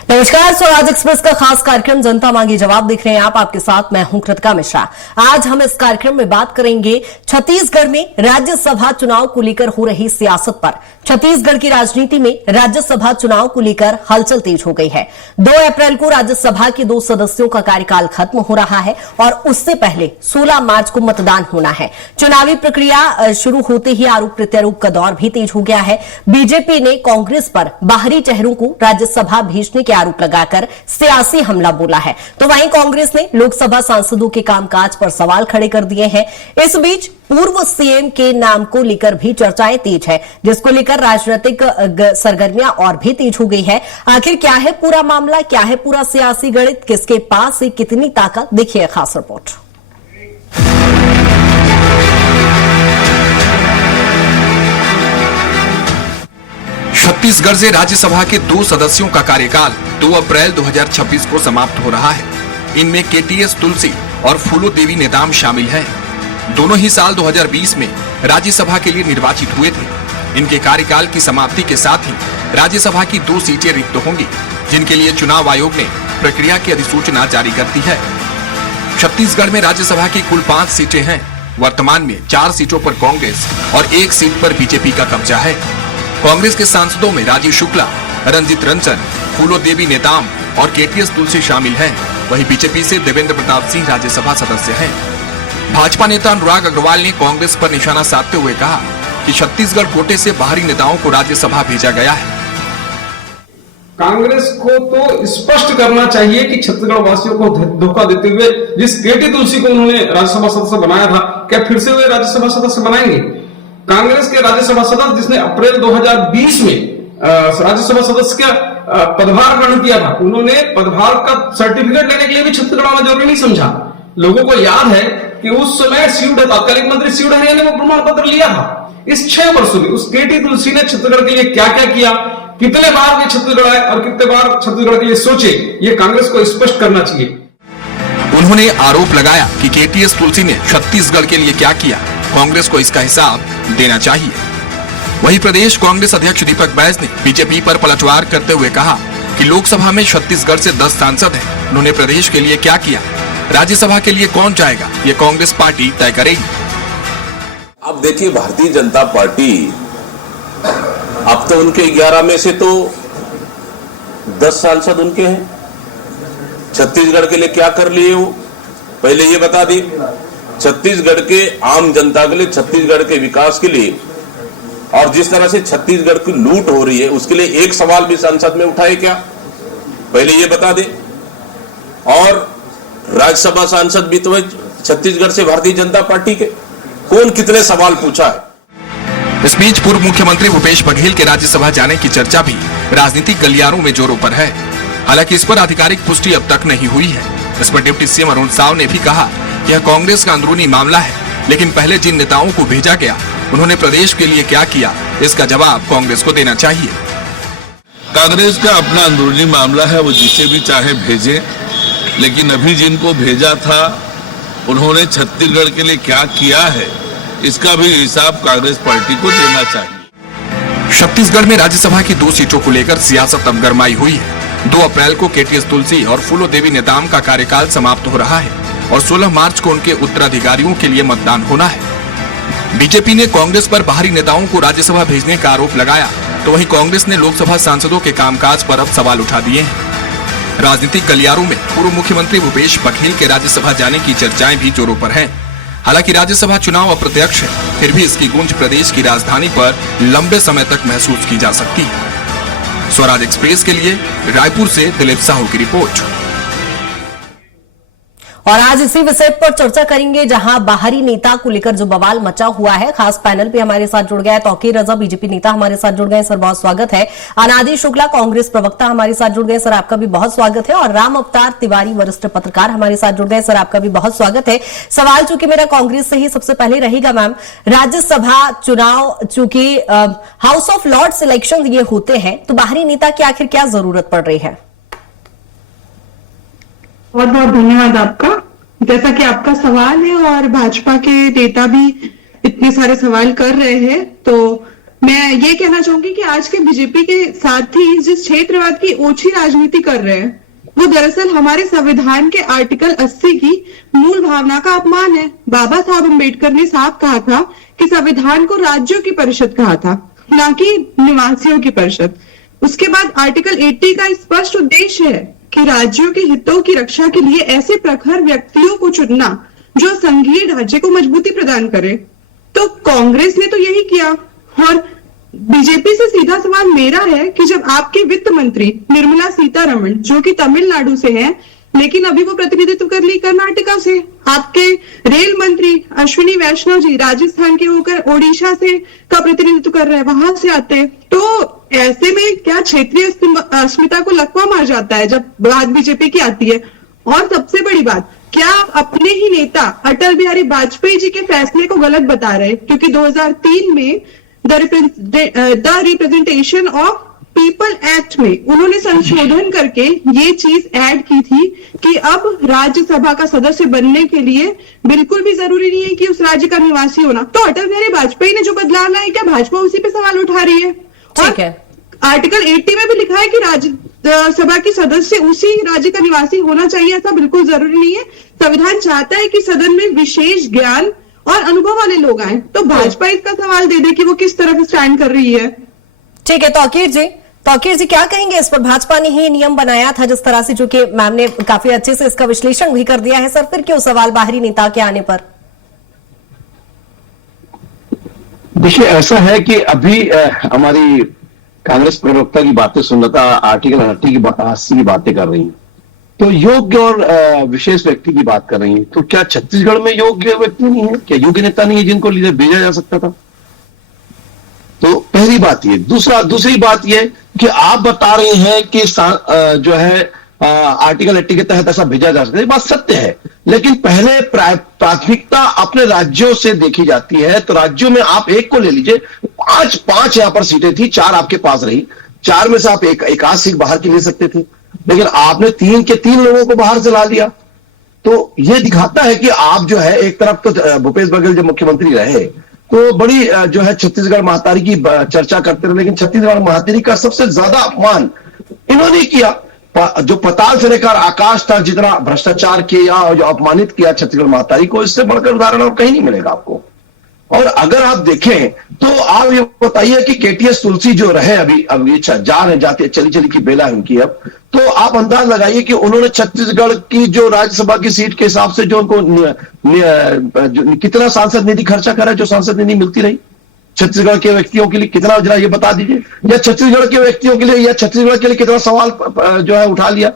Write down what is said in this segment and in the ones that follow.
नमस्कार, स्वराज एक्सप्रेस का खास कार्यक्रम जनता मांगी जवाब देख रहे हैं आप। आपके साथ मैं हूं कृतिका मिश्रा। आज हम इस कार्यक्रम में बात करेंगे छत्तीसगढ़ में राज्यसभा चुनाव को लेकर हो रही सियासत पर। छत्तीसगढ़ की राजनीति में राज्यसभा चुनाव को लेकर हलचल तेज हो गई है। 2 अप्रैल को राज्यसभा के 2 सदस्यों का कार्यकाल खत्म हो रहा है और उससे पहले 16 मार्च को मतदान होना है। चुनावी प्रक्रिया शुरू होते ही आरोप प्रत्यारोप का दौर भी तेज हो गया है। बीजेपी ने कांग्रेस पर बाहरी चेहरों को राज्यसभा भेजने के आरोप लगाकर सियासी हमला बोला है, तो वहीं कांग्रेस ने लोकसभा सांसदों के कामकाज पर सवाल खड़े कर दिए हैं। इस बीच पूर्व सीएम के नाम को लेकर भी चर्चाएं तेज है, जिसको लेकर राजनीतिक सरगर्मियां और भी तेज हो गई है। आखिर क्या है पूरा मामला, क्या है पूरा सियासी गणित, किसके पास है कितनी ताकत, देखिए खास रिपोर्ट। छत्तीसगढ़ से राज्यसभा के 2 सदस्यों का कार्यकाल 2 अप्रैल 2026 को समाप्त हो रहा है। इनमें केटीएस तुलसी और फूलो देवी नेताम शामिल हैं। दोनों ही साल 2020 में राज्यसभा के लिए निर्वाचित हुए थे। इनके कार्यकाल की समाप्ति के साथ ही राज्यसभा की 2 सीटें रिक्त होंगी, जिनके लिए चुनाव आयोग ने प्रक्रिया की अधिसूचना जारी कर दी है। छत्तीसगढ़ में राज्यसभा की कुल 5 सीटें हैं। वर्तमान में 4 सीटों पर कांग्रेस और 1 सीट पर बीजेपी का कब्जा है। कांग्रेस के सांसदों में राजीव शुक्ला, रंजित रंजन, फूलो देवी नेताम और केटीएस तुलसी शामिल हैं। वहीं बीजेपी से देवेंद्र प्रताप सिंह राज्यसभा सदस्य हैं। भाजपा नेता अनुराग अग्रवाल ने कांग्रेस पर निशाना साधते हुए कहा कि छत्तीसगढ़ कोटे से बाहरी नेताओं को राज्यसभा भेजा गया है। कांग्रेस को तो स्पष्ट करना चाहिए कि छत्तीसगढ़ वासियों को धोखा देते हुए जिस केटी तुलसी को उन्होंने राज्यसभा सदस्य बनाया था, क्या फिर से वे राज्यसभा सदस्य बनाएंगे? कांग्रेस के राज्यसभा सदस्य जिसने अप्रैल 2020 में राज्यसभा सदस्य का पदभार ग्रहण किया था, उन्होंने पदभार का सर्टिफिकेट लेने के लिए भी छत्तीसगढ़ आना जरूरी नहीं समझा। लोगों को याद है कि उस समय तत्कालीन मंत्री शिव डहरिया ने वो प्रमाण पत्र लिया था। इस 6 वर्षों में उस केटी तुलसी ने छत्तीसगढ़ के लिए क्या क्या किया, कितने बार वे छत्तीसगढ़ आए और कितने बार छत्तीसगढ़ के लिए सोचे, ये कांग्रेस को स्पष्ट करना चाहिए। उन्होंने आरोप लगाया कि केटीएस तुलसी ने छत्तीसगढ़ के लिए क्या किया, कांग्रेस को इसका हिसाब देना चाहिए। वहीं प्रदेश कांग्रेस अध्यक्ष दीपक बैज ने बीजेपी पर पलटवार करते हुए कहा कि लोकसभा में छत्तीसगढ़ से 10 सांसद हैं। उन्होंने प्रदेश के लिए क्या किया, राज्यसभा के लिए कौन जाएगा, ये कांग्रेस पार्टी तय करेगी। अब देखिए, भारतीय जनता पार्टी अब तो उनके 11 में से तो 10 सांसद उनके हैं। छत्तीसगढ़ के लिए क्या कर लिए वो, पहले ये बता दी। छत्तीसगढ़ के आम जनता के लिए, छत्तीसगढ़ के विकास के लिए और जिस तरह से छत्तीसगढ़ की लूट हो रही है, उसके लिए एक सवाल भी संसद में उठाए क्या, पहले ये बता दे। और राज्यसभा सांसद भी तो है छत्तीसगढ़ से भारतीय जनता पार्टी के, कौन कितने सवाल पूछा है। इस बीच पूर्व मुख्यमंत्री भूपेश बघेल के राज्यसभा जाने की चर्चा भी राजनीतिक गलियारों में जोरों पर है। हालांकि इस पर आधिकारिक पुष्टि अब तक नहीं हुई है। इस पर डिप्टी सीएम अरुण साव ने भी कहा कि यह कांग्रेस का अंदरूनी मामला है, लेकिन पहले जिन नेताओं को भेजा गया उन्होंने प्रदेश के लिए क्या किया, इसका जवाब कांग्रेस को देना चाहिए। कांग्रेस का अपना अंदरूनी मामला है, वो जिसे भी चाहे भेजे, लेकिन अभी जिनको भेजा था उन्होंने छत्तीसगढ़ के लिए क्या किया है, इसका भी हिसाब कांग्रेस पार्टी को देना चाहिए। छत्तीसगढ़ में राज्यसभा की 2 सीटों को लेकर सियासत अब गरमाई हुई है। 2 अप्रैल को केटीएस तुलसी और फूलो देवी नेताम का कार्यकाल समाप्त हो रहा है और 16 मार्च को उनके उत्तराधिकारियों के लिए मतदान होना है। बीजेपी ने कांग्रेस पर बाहरी नेताओं को राज्यसभा भेजने का आरोप लगाया, तो वहीं कांग्रेस ने लोकसभा सांसदों के कामकाज पर अब सवाल उठा दिए हैं। राजनीतिक गलियारों में पूर्व मुख्यमंत्री भूपेश बघेल के राज्यसभा जाने की चर्चाएं भी जोरों पर हैं। हालांकि राज्यसभा चुनाव अप्रत्यक्ष है, फिर भी इसकी गूंज प्रदेश की राजधानी पर लंबे समय तक महसूस की जा सकती है। स्वराज एक्सप्रेस के लिए रायपुर से दिलीप साहू की रिपोर्ट। और आज इसी विषय पर चर्चा करेंगे, जहां बाहरी नेता को लेकर जो बवाल मचा हुआ है। खास पैनल पे हमारे साथ जुड़ गया है तौकीर रजा, बीजेपी नेता हमारे साथ जुड़ गए। सर बहुत स्वागत है। अनादि शुक्ला, कांग्रेस प्रवक्ता हमारे साथ जुड़ गए। सर आपका भी बहुत स्वागत है। और राम अवतार तिवारी, वरिष्ठ पत्रकार हमारे साथ जुड़ गए। सर आपका भी बहुत स्वागत है। सवाल चूंकि मेरा कांग्रेस से ही सबसे पहले रहेगा मैम, राज्यसभा चुनाव चूंकि हाउस ऑफ लॉर्ड्स इलेक्शन ये होते हैं, तो बाहरी नेता की आखिर क्या जरूरत पड़ रही है? बहुत बहुत धन्यवाद आपका। जैसा कि आपका सवाल है और भाजपा के नेता भी इतने सारे सवाल कर रहे हैं, तो मैं ये कहना चाहूंगी कि आज के बीजेपी के साथी जिस क्षेत्रवाद की ओछी राजनीति कर रहे हैं वो दरअसल हमारे संविधान के आर्टिकल 80 की मूल भावना का अपमान है। बाबा साहब अम्बेडकर ने साफ कहा था कि संविधान को राज्यों की परिषद कहा था, ना कि निवासियों की परिषद। उसके बाद आर्टिकल 80 का स्पष्ट उद्देश्य है कि राज्यों के हितों की रक्षा के लिए ऐसे प्रखर व्यक्तियों को चुनना जो संघीय ढांचे को मजबूती प्रदान करे। तो कांग्रेस ने तो यही किया। और बीजेपी से सीधा सवाल मेरा है कि जब आपके वित्त मंत्री निर्मला सीतारमण, जो कि तमिलनाडु से हैं, लेकिन अभी वो प्रतिनिधित्व कर ली कर्नाटका से, आपके रेल मंत्री अश्विनी वैष्णव जी राजस्थान के होकर ओडिशा से का प्रतिनिधित्व कर रहे हैं, वहां से आते, तो ऐसे में क्या क्षेत्रीय अस्मिता को लकवा मार जाता है जब बात बीजेपी की आती है। और सबसे बड़ी बात, क्या आप अपने ही नेता अटल बिहारी वाजपेयी जी के फैसले को गलत बता रहे हैं? क्योंकि 2003 में the representation of people act में उन्होंने संशोधन करके ये चीज ऐड की थी कि अब राज्यसभा का सदस्य बनने के लिए बिल्कुल भी जरूरी नहीं है कि उस राज्य का निवासी होना। तो अटल बिहारी वाजपेयी ने जो बदलाव लाया, क्या भाजपा उसी पे सवाल उठा रही है? ठीक है। आर्टिकल 80 में भी लिखा है कि राज्यसभा के सदस्य उसी राज्य का निवासी होना चाहिए, ऐसा बिल्कुल जरूरी नहीं है। संविधान चाहता है कि सदन में विशेष ज्ञान और अनुभव वाले लोग आए। तो भाजपा इसका सवाल दे दे कि वो किस तरफ स्टैंड कर रही है। ठीक है, तौकीर जी क्या कहेंगे इस पर? भाजपा ने ही नियम बनाया था जिस तरह से, जो कि मैम ने काफी अच्छे से इसका विश्लेषण भी कर दिया है। सर, फिर क्यों सवाल बाहरी नेता के आने पर? देखिए, ऐसा है कि अभी हमारी कांग्रेस प्रवक्ता की बातें सुन रहा था, आर्टिकल 80 की बातें कर रही हैं, तो योग्य और विशेष व्यक्ति की बात कर रही हैं। तो क्या छत्तीसगढ़ में योग्य व्यक्ति नहीं है? क्या योग्य नेता नहीं है जिनको लीडर भेजा जा सकता था? तो पहली बात ये। दूसरी बात ये कि आप बता रहे हैं कि जो है आर्टिकल 80 के तहत ऐसा भेजा जा सकता है, ये बात सत्य है। लेकिन पहले प्राथमिकता अपने राज्यों से देखी जाती है। तो राज्यों में आप एक को ले लीजिए, पांच यहां पर सीटें थी, 4 आपके पास रही, 4 में से आप एक आध सीट बाहर की ले सकते थे, लेकिन आपने 3 के 3 लोगों को बाहर से ला लिया। तो यह दिखाता है कि आप जो है, एक तरफ तो भूपेश बघेल जब मुख्यमंत्री रहे तो बड़ी जो है छत्तीसगढ़ महातारी की चर्चा करते रहे, लेकिन छत्तीसगढ़ महातारी का सबसे ज्यादा अपमान इन्होंने किया। जो पताल से लेकर आकाश तक जितना भ्रष्टाचार किया और जो अपमानित किया छत्तीसगढ़ महातारी को, इससे बढ़कर उदाहरण और कहीं नहीं मिलेगा आपको। और अगर आप देखें तो आप ये बताइए कि केटीएस तुलसी जो रहे अब ये जा रहे जाते चली की बेला है उनकी, अब तो आप अंदाज लगाइए कि उन्होंने छत्तीसगढ़ की जो राज्यसभा की सीट के हिसाब से जो उनको कितना सांसद निधि खर्चा करा, जो सांसद निधि मिलती रही छत्तीसगढ़ के व्यक्तियों के लिए, कितना जरा ये बता दीजिए। या छत्तीसगढ़ के व्यक्तियों के लिए या छत्तीसगढ़ के लिए कितना सवाल जो है उठा लिया,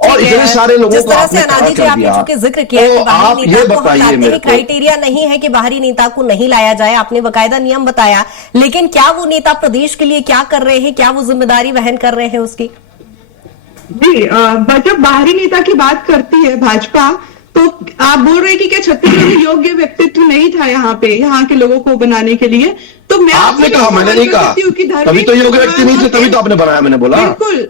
और इतने सारे लोगों को आपने खड़ा कर दिया। चूंकि जिक्र किया तो आप ये बताइए, मेरे क्राइटेरिया नहीं है कि बाहरी नेता को नहीं लाया जाए, आपने बकायदा नियम बताया, लेकिन क्या वो नेता प्रदेश के लिए क्या कर रहे हैं, क्या वो जिम्मेदारी वहन कर रहे हैं उसकी? जी, जब बाहरी नेता की बात करती है भाजपा, तो आप बोल रहे हैं कि क्या छत्तीसगढ़ में योग्य व्यक्तित्व नहीं था यहाँ पे, यहाँ के लोगों को बनाने के लिए? तो मैं आपने कहा, मैंने नहीं कहा। तभी तो योग्य व्यक्ति नहीं थे, तभी तो आपने बनाया, मैंने बोला। बिल्कुल।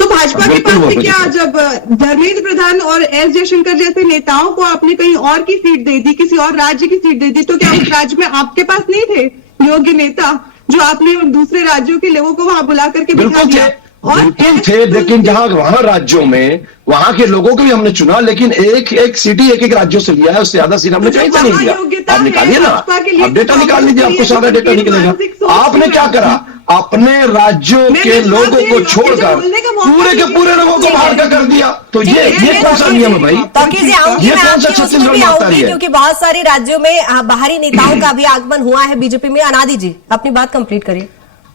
तो भाजपा के पास से क्या, जब धर्मेंद्र प्रधान और एस जयशंकर जैसे नेताओं को आपने कहीं और की सीट दे दी, किसी और राज्य की सीट दे दी, तो क्या उस राज्य में आपके पास नहीं थे योग्य नेता जो आपने दूसरे राज्यों के लोगों को वहां बुला करके बिठा दिया? बिल्कुल थे, लेकिन जहां वहां राज्यों में वहां के लोगों को भी हमने चुना, लेकिन एक सीट ही एक राज्यों से लिया है, उससे ज्यादा सीट हमने कहीं से नहीं लिया। आप निकालिए ना, आप डेटा निकाल लीजिए, आपको सारा डेटा निकलेगा। आपने क्या करा, अपने राज्यों के लोगों को छोड़कर पूरे के पूरे लोगों को बाहर का कर दिया। तो ये कौन सा नियम है भाई? ये कौन सा छत्तीसगढ़ महातारी है? क्योंकि बहुत सारे राज्यों में बाहरी नेताओं का भी आगमन हुआ है बीजेपी में। अनादि जी, अपनी बात कंप्लीट करिए।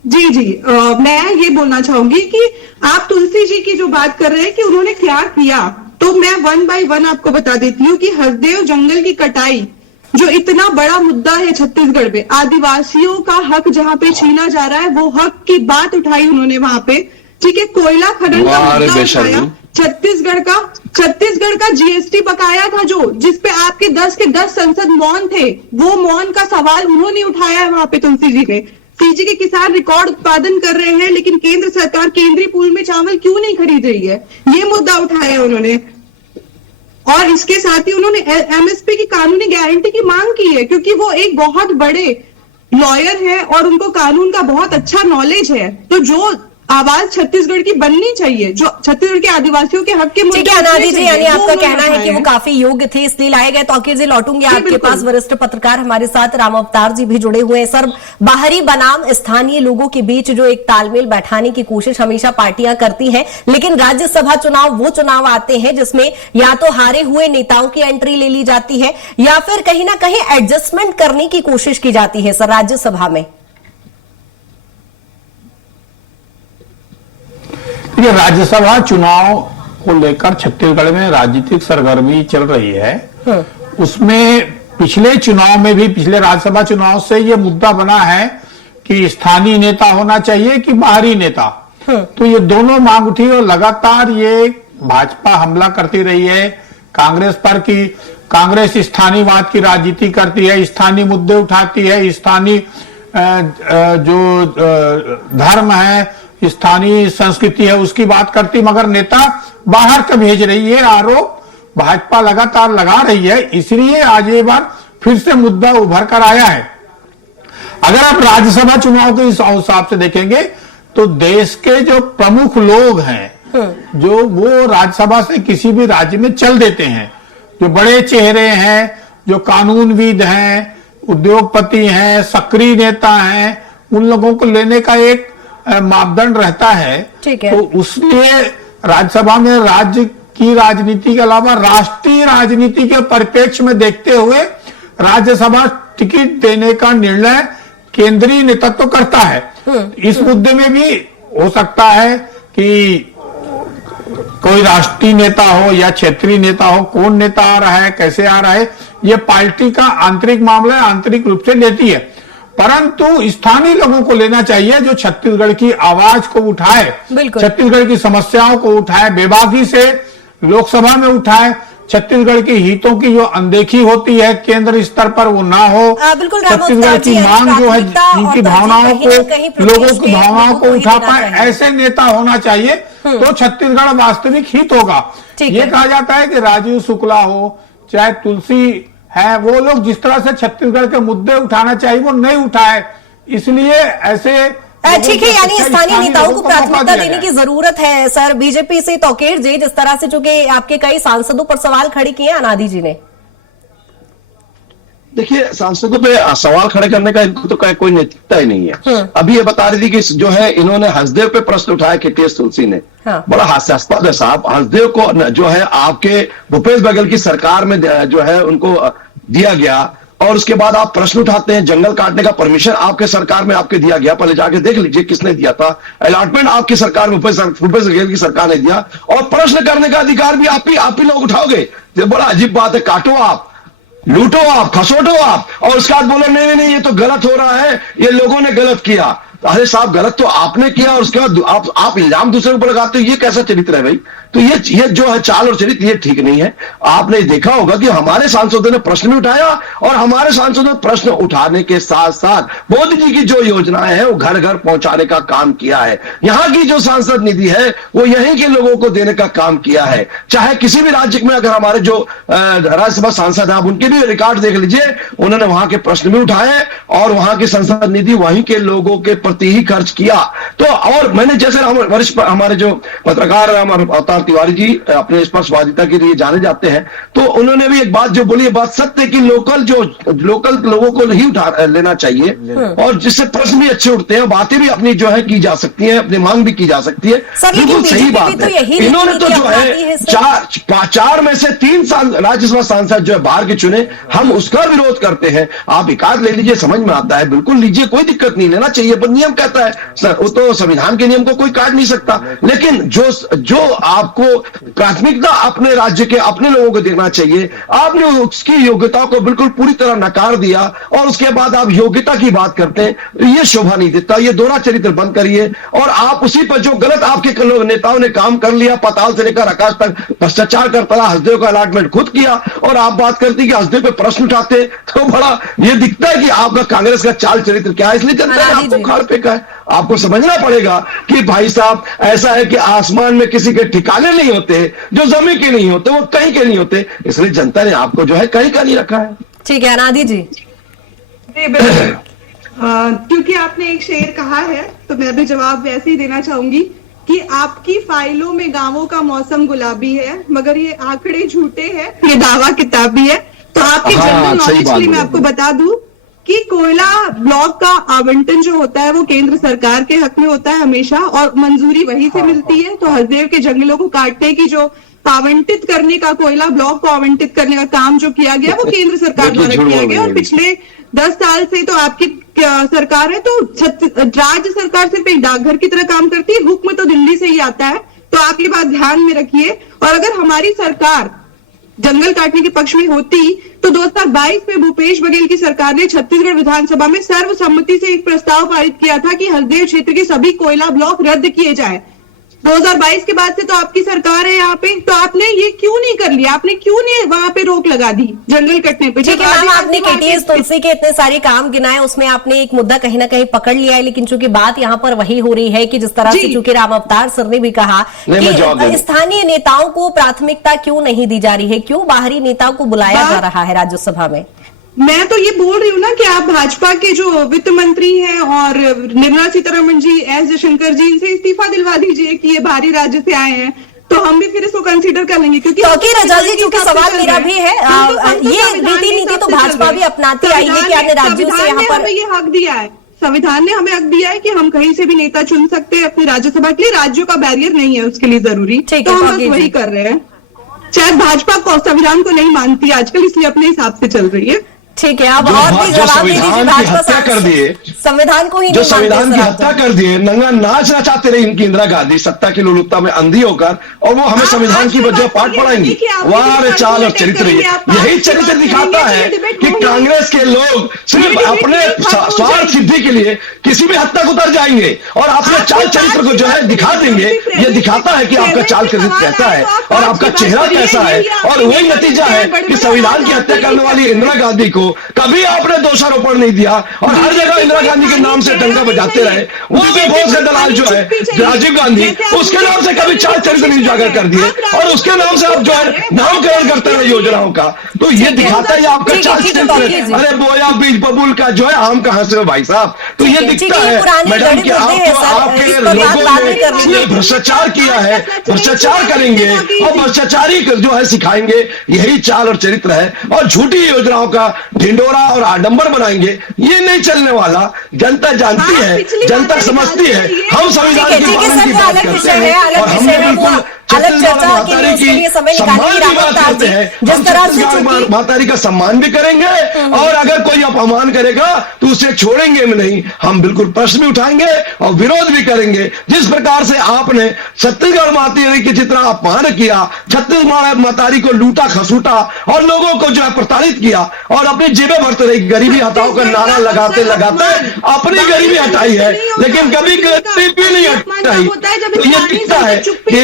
जी, मैं ये बोलना चाहूंगी कि आप तुलसी जी की जो बात कर रहे हैं कि उन्होंने क्या किया, तो मैं 1 by 1 आपको बता देती हूँ कि हसदेव जंगल की कटाई जो इतना बड़ा मुद्दा है छत्तीसगढ़ में, आदिवासियों का हक जहाँ पे छीना जा रहा है, वो हक की बात उठाई उन्होंने वहां पे। ठीक है, कोयला खनन का मुद्दा उठाया, छत्तीसगढ़ का जीएसटी बकाया था जो, जिसपे आपके 10 के 10 संसद मौन थे, वो मौन का सवाल उन्होंने उठाया है वहां पे तुलसी जी ने। सीजी के किसान रिकॉर्ड उत्पादन कर रहे हैं, लेकिन केंद्र सरकार केंद्रीय पूल में चावल क्यों नहीं खरीद रही है, ये मुद्दा उठाया उन्होंने। और इसके साथ ही उन्होंने एमएसपी की कानूनी गारंटी की मांग की है, क्योंकि वो एक बहुत बड़े लॉयर हैं और उनको कानून का बहुत अच्छा नॉलेज है, तो जो आवाज छत्तीसगढ़ की बननी चाहिए, जो छत्तीसगढ़ के आदिवासियों के हक के मुद्दे ठीक है अनादि जी, यानी आपका कहना है उन्होंने कि वो काफी योग्य थे इसलिए लाए गए। तौकीर जी लौटूंगी आपके बिल्कुल। पास। वरिष्ठ पत्रकार हमारे साथ राम अवतार जी भी जुड़े हुए हैं। सर, बाहरी बनाम स्थानीय लोगों के बीच जो एक तालमेल बैठाने की कोशिश हमेशा पार्टियां करती हैं, लेकिन राज्यसभा चुनाव वो चुनाव आते हैं जिसमें या तो हारे हुए नेताओं की एंट्री ले ली जाती है या फिर कहीं ना कहीं एडजस्टमेंट करने की कोशिश की जाती है। सर, राज्यसभा में ये राज्यसभा चुनाव को लेकर छत्तीसगढ़ में राजनीतिक सरगर्मी चल रही है। उसमें पिछले चुनाव में भी, पिछले राज्यसभा चुनाव से ये मुद्दा बना है कि स्थानीय नेता होना चाहिए कि बाहरी नेता। तो ये दोनों मांग उठी और लगातार ये भाजपा हमला करती रही है कांग्रेस पर कि कांग्रेस स्थानीयवाद की राजनीति करती है, स्थानीय मुद्दे उठाती है, स्थानीय जो धर्म है, स्थानीय संस्कृति है उसकी बात करती, मगर नेता बाहर का भेज रही है। आरोप भाजपा लगातार लगा रही है, इसलिए आज ये बार फिर से मुद्दा उभर कर आया है। अगर आप राज्यसभा चुनाव के इस हिसाब से देखेंगे तो देश के जो प्रमुख लोग हैं, जो वो राज्यसभा से किसी भी राज्य में चल देते हैं, जो बड़े चेहरे हैं, जो कानूनविद हैं, उद्योगपति हैं, सक्रिय नेता हैं, उन लोगों को लेने का एक मापदंड रहता है। ठीक है। तो उसलिए राज्यसभा में राज्य की राजनीति के अलावा राष्ट्रीय राजनीति के परिप्रेक्ष्य में देखते हुए राज्यसभा टिकट देने का निर्णय केंद्रीय नेतृत्व करता है। इस मुद्दे में भी हो सकता है कि कोई राष्ट्रीय नेता हो या क्षेत्रीय नेता हो, कौन नेता आ रहा है, कैसे आ रहा है, यह पार्टी का आंतरिक मामला है, आंतरिक रूप से लेती है। परंतु स्थानीय लोगों को लेना चाहिए जो छत्तीसगढ़ की आवाज को उठाए, छत्तीसगढ़ की समस्याओं को उठाए, बेबाकी से लोकसभा में उठाए, छत्तीसगढ़ के हितों की जो अनदेखी होती है केंद्र स्तर पर वो ना हो। छत्तीसगढ़ की मांग जो है, जिनकी भावनाओं को, लोगों की भावनाओं को उठा पाए, ऐसे नेता होना चाहिए तो छत्तीसगढ़ वास्तविक हित होगा। ये कहा जाता है कि राजीव शुक्ला हो चाहे तुलसी है, वो लोग जिस तरह से छत्तीसगढ़ के मुद्दे उठाना चाहिए वो नहीं उठाए, इसलिए ऐसे ठीक है, यानी स्थानीय नेताओं को प्राथमिकता देने की जरूरत है। सर, बीजेपी से तौकीर जी, जिस तरह से चूंकि आपके कई सांसदों पर सवाल खड़े किए अनादि जी ने। देखिए, सांसदों पे सवाल खड़े करने का इनको तो कोई नैतिकता ही नहीं है। अभी ये बता रही थी कि जो है इन्होंने हसदेव पे प्रश्न उठाया केटीएस तुलसी ने। बड़ा हास्यास्पद है साहब। हसदेव को जो है आपके भूपेश बघेल की सरकार में जो है उनको दिया गया और उसके बाद आप प्रश्न उठाते हैं। जंगल काटने का परमिशन आपके सरकार में आपके दिया गया, पहले जाके देख लीजिए किसने दिया था। अलॉटमेंट आपकी सरकार में भूपेश बघेल की सरकार ने दिया और प्रश्न करने का अधिकार भी आप ही लोग उठाओगे। ये बड़ा अजीब बात है। काटो आप, लूटो आप, खसोटो आप और उसके बाद बोलो नहीं नहीं ये तो गलत हो रहा है, ये लोगों ने गलत किया। अरे साहब, गलत तो आपने किया और उसके बाद आप इल्जाम दूसरे पर लगाते हो। ये कैसा चरित्र है भाई? तो ये जो है चाल और चरित्र ये ठीक नहीं है। आपने देखा होगा कि हमारे सांसदों ने प्रश्न भी उठाया और हमारे सांसदों ने प्रश्न उठाने के साथ साथ मोदी जी की जो योजनाएं हैं वो घर घर पहुंचाने का काम किया है। यहाँ की जो सांसद निधि है वो यहीं के लोगों को देने का काम किया है। चाहे किसी भी राज्य में अगर हमारे जो राज्यसभा सांसद हैं आप उनके भी रिकॉर्ड देख लीजिए, उन्होंने वहां के प्रश्न भी उठाए और वहां की संसद निधि वहीं के लोगों के प्रति ही खर्च किया। तो और मैंने जैसे वरिष्ठ हमारे जो पत्रकार अवतार तिवारी जी अपने स्पर्शवादिता के लिए जाने जाते हैं, तो उन्होंने भी एक बात जो बोली, बात सत्य कि लोकल लोगों को नहीं उठा लेना चाहिए और जिससे प्रश्न भी अच्छे उठते हैं, बातें भी अपनी जो है की जा सकती है, अपनी मांग भी की जा सकती है। बिल्कुल सही बात है। इन्होंने तो जो है 4 में से 3 राज्यसभा सांसद जो है बाहर के चुने, हम उसका विरोध करते हैं। आप एकाध ले लीजिए, समझ में आता है, बिल्कुल लीजिए, कोई दिक्कत नहीं, लेना चाहिए। पर नियम कहता है सर, वो तो संविधान के नियम को कोई काट नहीं सकता। लेकिन जो आपको प्राथमिकता अपने राज्य के अपने लोगों को देना चाहिए, आपने उसकी योग्यता को बिल्कुल पूरी तरह नकार दिया और उसके बाद आप योग्यता की बात करते हैं। ये शोभा नहीं देता। ये दोहरा चरित्र बंद करिए और आप उसी पर जो गलत आपके नेताओं ने काम कर लिया, पाताल से लेकर आकाश तक भ्रष्टाचार करता रहा, हसदेव का अलॉटमेंट खुद किया और आप बात करती कि हसदेव पे प्रश्न उठाते, तो बड़ा ये दिखता है कि आपका कांग्रेस का चाल चरित्र क्या है। इसलिए जनता ने आपको खाड़ फेंका है। आपको समझना पड़ेगा कि भाई साहब, ऐसा है कि आसमान में किसी के ठिकाने नहीं होते, जो जमीन के नहीं होते वो कहीं के नहीं होते, इसलिए जनता ने आपको जो है कहीं का नहीं रखा है। ठीक है अनादि जी। क्योंकि आपने एक शेर कहा है तो मैं भी जवाब वैसे ही देना चाहूंगी कि आपकी फाइलों में गांवों का मौसम गुलाबी है, मगर ये आंकड़े झूठे हैं, ये दावा किताबी है। तो आपके जनरल नॉलेज के लिए मैं आपको बता दूं कि कोयला ब्लॉक का आवंटन जो होता है वो केंद्र सरकार के हक में होता है हमेशा, और मंजूरी वहीं से मिलती है। तो हसदेव के जंगलों को काटने की जो आवंटित करने का, कोयला ब्लॉक को आवंटित करने का काम जो किया गया वो केंद्र सरकार द्वारा किया गया। और पिछले 10 साल से तो आपकी सरकार है, तो राज्य सरकार सिर्फ एक डाकघर की तरह काम करती है, हुक्म तो दिल्ली से ही आता है। तो आप ये बात ध्यान में रखिए। और अगर हमारी सरकार जंगल काटने के पक्ष में होती तो 2022 में भूपेश बघेल की सरकार ने छत्तीसगढ़ विधानसभा में सर्वसम्मति से एक प्रस्ताव पारित किया था कि हसदेव क्षेत्र के सभी कोयला ब्लॉक रद्द किए जाए। 2022 के बाद से तो आपकी सरकार है यहाँ पे, तो आपने ये क्यों नहीं कर लिया? आपने क्यों नहीं वहां पे रोक लगा दी जंगल कटने पे? ठीक है मैम, आपने केटीएस तुलसी के इतने सारे काम गिनाए, उसमें आपने एक मुद्दा कहीं ना कहीं पकड़ लिया है, लेकिन चूंकि बात यहाँ पर वही हो रही है कि जिस तरह से चूंकि राम अवतार सर ने भी कहा कि स्थानीय नेताओं को प्राथमिकता क्यों नहीं दी जा रही है, क्यों बाहरी नेताओं को बुलाया जा रहा है राज्यसभा में? मैं तो ये बोल रही हूँ ना कि आप भाजपा के जो वित्त मंत्री हैं और निर्मला सीतारमण जी, एस जयशंकर जी, इनसे इस्तीफा दिलवा दीजिए कि ये बाहरी राज्य से आए हैं, तो हम भी फिर इसको कंसीडर कर लेंगे। क्योंकि रजा जी, चूंकि सवाल मेरा भी है, ये नीति तो भाजपा भी अपनाती आई है कि अन्य राज्यों से यहाँ पर ये हक दिया है, संविधान ने हमें हक दिया है कि हम कहीं से भी नेता चुन सकते हैं अपनी राज्यसभा के लिए, राज्यों का बैरियर नहीं है उसके लिए जरूरी। तो हम बस वही कर रहे हैं। शायद भाजपा को संविधान को नहीं मानती आजकल, इसलिए अपने हिसाब से चल रही है। ठीक है, आप और भी जवाब दे दीजिए। भाजपा कर दिए संविधान को ही जो संविधान की हत्या कर दिए, नंगा नाच नचाते रहे इनकी इंदिरा गांधी सत्ता की लोलुपता में अंधी होकर, और वो हमें संविधान की वजह पाठ पढ़ाएंगी। वाह चाल और चरित्र, यही चरित्र दिखाता है कि कांग्रेस के लोग सिर्फ अपने स्वार्थ सिद्धि के लिए किसी भी हद तक उतर जाएंगे और अपने चाल चरित्र को जो है दिखा देंगे। ये दिखाता है कि आपका चाल चरित्र कैसा है और आपका चेहरा कैसा है, और वही नतीजा है कि संविधान की हत्या करने वाली इंदिरा गांधी को कभी आपने दोषारोपण नहीं दिया और हर जगह इंदिरा गांधी के नाम से डंका बजाते रहे। वो भी बहुत से दलाल जो है राजीव गांधी, उसके नाम से कभी चाल चरित्र नहीं उजागर कर दिए, और उसके नाम से आप जो है नामकरण करते रहे योजनाओं का। तो ये दिखाता है आपका चाल चरित्र। अरे बोया बीज बबूल का जो है आम कहां से हो भाई साहब? तो ये दिखता है मैडम कि आपके लोगों ने भ्रष्टाचार किया है, भ्रष्टाचार करेंगे और भ्रष्टाचारी जो है सिखाएंगे। यही चाल और चरित्र है, और झूठी योजनाओं का ढिंडोरा और आडंबर बनाएंगे। ये नहीं चलने वाला, जनता जानती है, जनता समझती है। हम संविधान की पालन की बात करते हैं और हमने बिल्कुल अलग चर्चा के लिए उसके लिए समय निकालने की बात करते हैं। जिस तरह से मातारी का सम्मान भी करेंगे, और अगर कोई अपमान करेगा तो उसे छोड़ेंगे नहीं। हम बिल्कुल प्रश्न भी उठाएंगे और विरोध भी करेंगे। जिस प्रकार से आपने छत्तीसगढ़ मातारी की जितना अपमान किया, छत्तीसगढ़ मातारी को लूटा खसूटा और लोगों को जो है प्रताड़ित किया और अपनी जेबें भरते रही। गरीबी हटाओ का नारा लगाते लगाते अपनी गरीबी हटाई है, लेकिन कभी गरीबी नहीं हटाई। तो ये दिखता है कि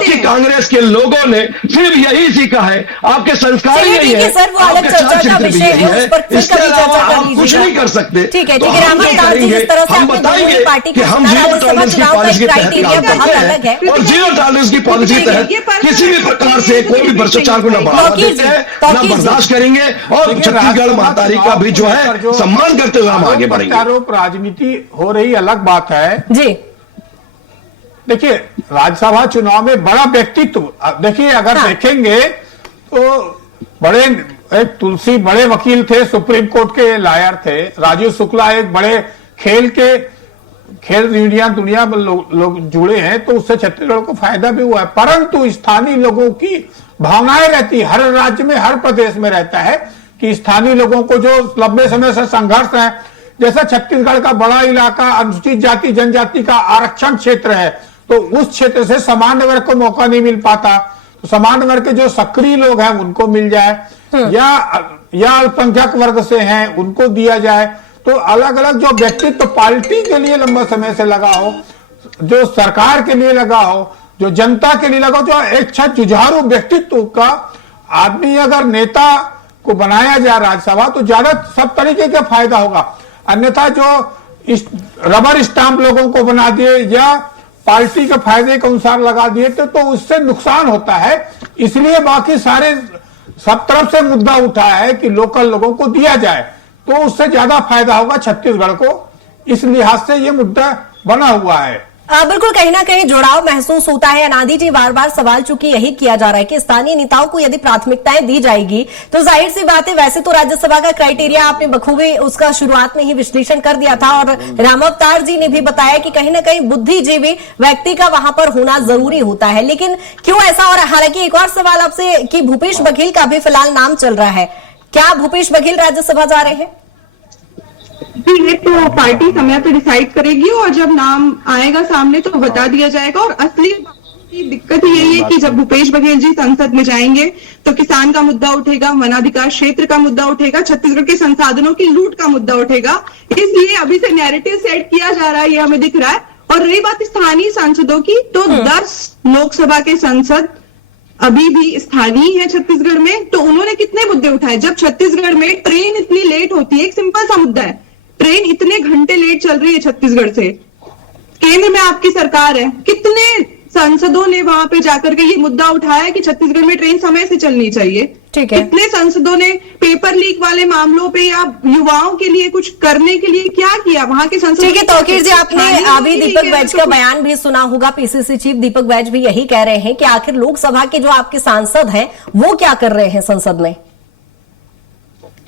आपकी कांग्रेस के लोगों ने सिर्फ यही सीखा है, आपके संस्कार यही है, आपके चाल चरित्र भी यही है। इसके अलावा आप कुछ नहीं कर सकते। तो हम क्या करेंगे? हम बताएंगे कि हम जीरो टॉलरेंस की पॉलिसी के तहत काम करते हैं, और जीरो टॉलरेंस की पॉलिसी के तहत किसी भी प्रकार से कोई भी भ्रष्टाचार को न बढ़ावा देते हैं, न बर्दाश्त करेंगे, और छत्तीसगढ़ महातारी का भी जो है सम्मान करते हुए हम आगे बढ़ेंगे। आरोप राजनीति हो रही अलग बात है जी। देखिए, राज्यसभा चुनाव में बड़ा व्यक्तित्व, देखिए अगर देखेंगे तो बड़े एक तुलसी बड़े वकील थे, सुप्रीम कोर्ट के लॉयर थे। राजीव शुक्ला एक बड़े खेल दुनिया में लोग जुड़े हैं, तो उससे छत्तीसगढ़ को फायदा भी हुआ है। परंतु स्थानीय लोगों की भावनाएं रहती, हर राज्य में हर प्रदेश में रहता है कि स्थानीय लोगों को जो लंबे समय से संघर्ष है, जैसा छत्तीसगढ़ का बड़ा इलाका अनुसूचित जाति जनजाति का आरक्षण क्षेत्र है, तो उस क्षेत्र से सामान्य वर्ग को मौका नहीं मिल पाता। तो सामान्य वर्ग के जो सक्रिय लोग हैं उनको मिल जाए, या अल्पसंख्यक वर्ग से हैं उनको दिया जाए। तो अलग अलग जो व्यक्तित्व पार्टी के लिए लंबा समय से लगा हो, जो सरकार के लिए लगा हो, जो जनता के लिए लगा हो, जो एक जुझारू व्यक्तित्व का आदमी अगर नेता को बनाया जाए राज्यसभा, तो ज्यादा सब तरीके का फायदा होगा। अन्यथा जो रबर स्टाम्प लोगों को बना दिए या पार्टी के फायदे के अनुसार लगा दिए तो उससे नुकसान होता है। इसलिए बाकी सारे सब तरफ से मुद्दा उठा है कि लोकल लोगों को दिया जाए। तो उससे ज्यादा फायदा होगा छत्तीसगढ़ को। इस लिहाज से ये मुद्दा बना हुआ है। बिल्कुल, कहीं ना कहीं जुड़ाव महसूस होता है। अनादि जी, बार बार सवाल चूंकि यही किया जा रहा है कि स्थानीय नेताओं को यदि प्राथमिकताएं दी जाएगी तो जाहिर सी बात है, वैसे तो राज्यसभा का क्राइटेरिया आपने बखूबी उसका शुरुआत में ही विश्लेषण कर दिया था और रामावतार जी ने भी बताया कि कहीं ना कहीं बुद्धिजीवी व्यक्ति का वहां पर होना जरूरी होता है। लेकिन क्यों ऐसा हो रहा है? हालांकि एक और सवाल आपसे कि भूपेश बघेल का भी फिलहाल नाम चल रहा है, क्या भूपेश बघेल राज्यसभा जा रहे हैं? ये तो पार्टी समय पे डिसाइड करेगी और जब नाम आएगा सामने तो बता दिया जाएगा। और असली दिक्कत यही है कि जब भूपेश बघेल जी संसद में जाएंगे तो किसान का मुद्दा उठेगा, वनाधिकार क्षेत्र का मुद्दा उठेगा, छत्तीसगढ़ के संसाधनों की लूट का मुद्दा उठेगा। इसलिए अभी से नैरेटिव सेट किया जा रहा है, ये हमें दिख रहा है। और रही बात स्थानीय सांसदों की, तो 10 लोकसभा के सांसद अभी भी स्थानीय है छत्तीसगढ़ में, तो उन्होंने कितने मुद्दे उठाए? जब छत्तीसगढ़ में ट्रेन इतनी लेट होती है, एक सिंपल सा मुद्दा है, ट्रेन इतने घंटे लेट चल रही है छत्तीसगढ़ से, केंद्र में आपकी सरकार है, कितने सांसदों ने वहां पे जाकर के ये मुद्दा उठाया कि छत्तीसगढ़ में ट्रेन समय से चलनी चाहिए? ठीक है। कितने सांसदों ने पेपर लीक वाले मामलों पे या युवाओं के लिए कुछ करने के लिए क्या किया वहां के सांसदों? ठीक है तौकीर जी, आपने अभी दीपक वैज का बयान भी सुना होगा। पीसीसी चीफ दीपक वैज भी यही कह रहे हैं कि आखिर लोकसभा के जो आपके सांसद हैं वो क्या कर रहे हैं संसद में?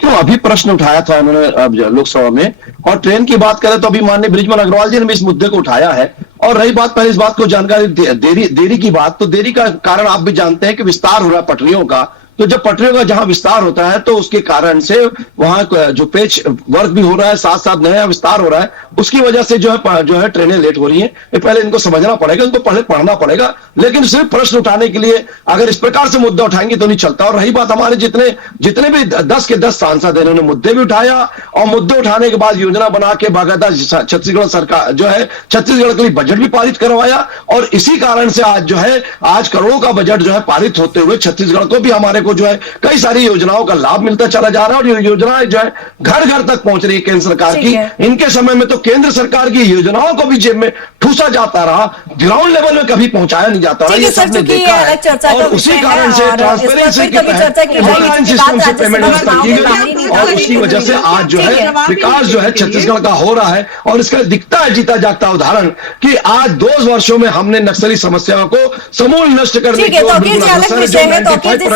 क्यों अभी प्रश्न उठाया था उन्होंने लोकसभा में। और ट्रेन की बात करें तो अभी माननीय बृजमोहन अग्रवाल जी ने भी इस मुद्दे को उठाया है। और रही बात पहले इस बात को जानकारी देरी की बात, तो देरी का कारण आप भी जानते हैं कि विस्तार हो रहा है पटरियों का। तो जब पटरियों का जहां विस्तार होता है तो उसके कारण से वहां जो पेच वर्क भी हो रहा है, साथ साथ नया विस्तार हो रहा है, उसकी वजह से जो है ट्रेनें लेट हो रही हैं। ये पहले इनको समझना पड़ेगा, इनको पहले पढ़ना पड़ेगा। लेकिन सिर्फ प्रश्न उठाने के लिए अगर इस प्रकार से मुद्दा उठाएंगे तो नहीं चलता। और रही बात हमारे जितने भी 10 के 10 सांसद हैं, इन्होंने मुद्दे भी उठाया और मुद्दे उठाने के बाद योजना बना के बाकायदा छत्तीसगढ़ सरकार जो है छत्तीसगढ़ के लिए बजट भी पारित करवाया। और इसी कारण से आज करोड़ों का बजट जो है पारित होते हुए छत्तीसगढ़ को भी हमारे को जो है कई सारी योजनाओं का लाभ मिलता चला जा रहा है। और ये योजनाएं जो है घर घर तक पहुंच रही है केंद्र सरकार की। इनके समय में तो केंद्र सरकार की योजनाओं को भी जेब में ठूसा जाता रहा, ग्राउंड लेवल में कभी पहुंचाया नहीं जाता रहा। ये सबने देखा है। और उसी कारण से ट्रांसपेरेंसी के तहत ऑनलाइन सिस्टम से पेमेंट व्यवस्था की गई और उसकी वजह से आज जो है विकास जो है छत्तीसगढ़ का हो रहा है। और इसका दिखता है जीता जागता उदाहरण कि आज 2 वर्षों में हमने नक्सली समस्याओं को समूल नष्ट करने की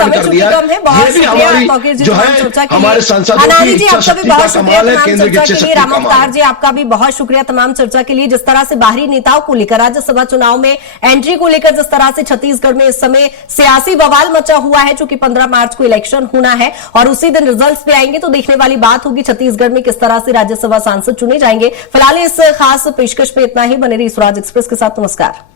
कर दिया। ये भी हमारी जो है हमारे सांसदों की इच्छा शक्ति का कमाल है, केंद्र की इच्छा शक्ति का रामावतार जी, आपका भी बहुत शुक्रिया तमाम चर्चा के लिए। जिस तरह से बाहरी नेताओं को लेकर राज्यसभा चुनाव में एंट्री को लेकर जिस तरह से छत्तीसगढ़ में इस समय सियासी बवाल मचा हुआ है, चूंकि 15 मार्च को इलेक्शन होना है और उसी दिन रिजल्ट्स भी आएंगे, तो देखने वाली बात होगी छत्तीसगढ़ में किस तरह से राज्यसभा सांसद चुने जाएंगे। फिलहाल इस खास पेशकश पे इतना ही। बने रही स्वराज एक्सप्रेस के साथ। नमस्कार।